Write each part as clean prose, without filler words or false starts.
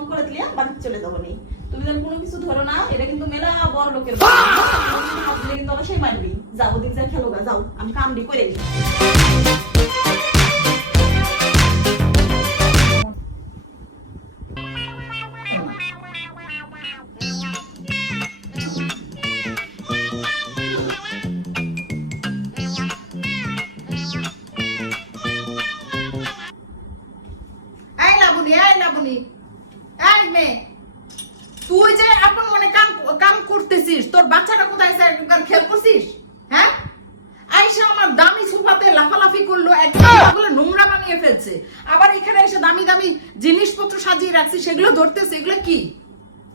Phone করে দিলে বাড়িতে চলে যাবো নি। তুমি যেন কোনো কিছু ধরো না, এটা কিন্তু মেলা বড় লোকের বাড়ি, কিন্তু অবশ্যই মারবি। যাবো দিক যা খেলো গা, যাও আমি কামড়ি করে নিই। এই লাবণী, এই মেয়ে, তুই যে আপন মনে কাম করতেছিস, তোর বাচ্চাটা কোথায় একবার খেয়াল করছিস? হ্যাঁ, আইসা আমার দামি সোফাতে লাফালাফি করলো, একদম নোংরা বানিয়ে ফেলছে। আবার এখানে এসে দামি দামি জিনিসপত্র সাজিয়ে রাখছি, সেগুলো ধরতেছে। এগুলো কি?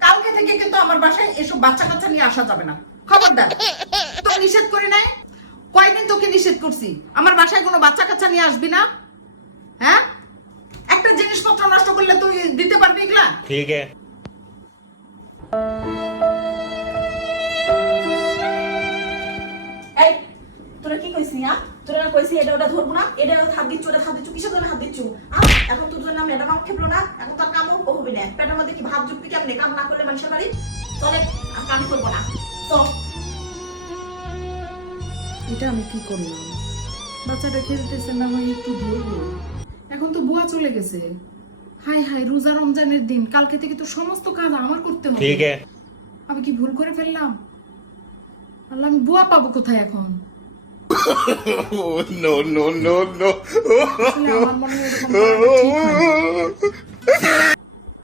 কালকে থেকে কিন্তু আমার বাসায় এসব বাচ্চা কাচ্চা নিয়ে আসা যাবে না, খবরদার। তো নিষেধ করি নাই? কয়দিন তোকে নিষেধ করছি আমার বাসায় কোনো বাচ্চা কাচ্চা নিয়ে আসবি না? হ্যাঁ, একটা জিনিসপত্র নষ্ট করলে তুই দিতে পারবি এগুলা? ঠিক আছে। এই তোরা কি কইছিস? হ্যাঁ, তোরা না কইছিস এটা ওটা ধরবো না, এটা হাত দিচ্ছ, ওটা হাত দিচ্ছ, কিসের জন্য হাত দিচ্ছ? এখন তোর জন্য এটা কাম খেপলো না, এখন তোর কামও হবে না। পেটের মধ্যে কি ভাব যুক্তি কেমনে? কাম না করলে মানুষের বাড়ি চলে? আর কাম করবো না, চল। এটা আমি কি করলাম? বাচ্চাটা খেলতেছে না, আমি একটু ধরবো। এখন তো বুয়া চলে গেছে। হাই হাই, রোজা রমজানের দিন, কালকে থেকে তো সমস্ত কাজ আমার করতে হবে। ঠিক আছে। আমি কি ভুল করে ফেললাম? আল্লাহ, আমি বুয়া পাবো কোথায় এখন? No, no, no, no. আসলে আমার মনে হয় এরকম করাটা ঠিক হয়নি।